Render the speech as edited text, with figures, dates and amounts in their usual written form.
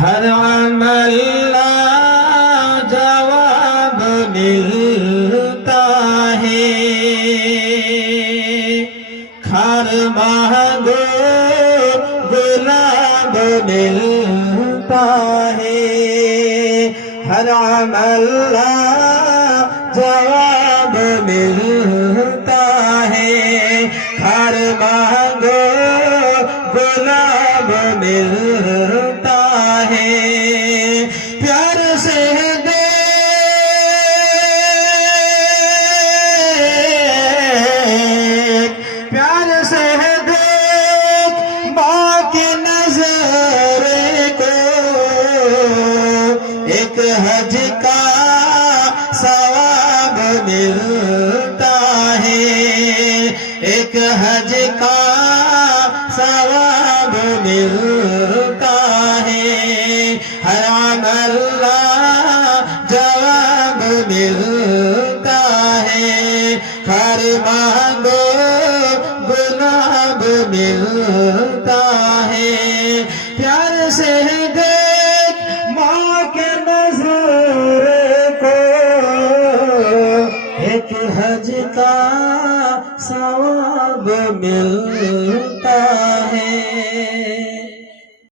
ہر عمل جواب ملتا ہے، کھر مانگو گلاب ملتا ہے، ہر عمل جواب ملتا ہے، کھر مانگو گلاب ملتا ہے، پیار سے دیکھ، پیار سے دیکھ ماں کی نظر کو، ایک حج کا ثواب ملتا ہے، ایک حج کا ثواب ملتا ہے، ہر عمل جواب ملتا ہے، کھر مانگو گلاب ملتا ہے، پیار سے دیکھ ماں کے نظر کو، ایک حج کا ثواب ملتا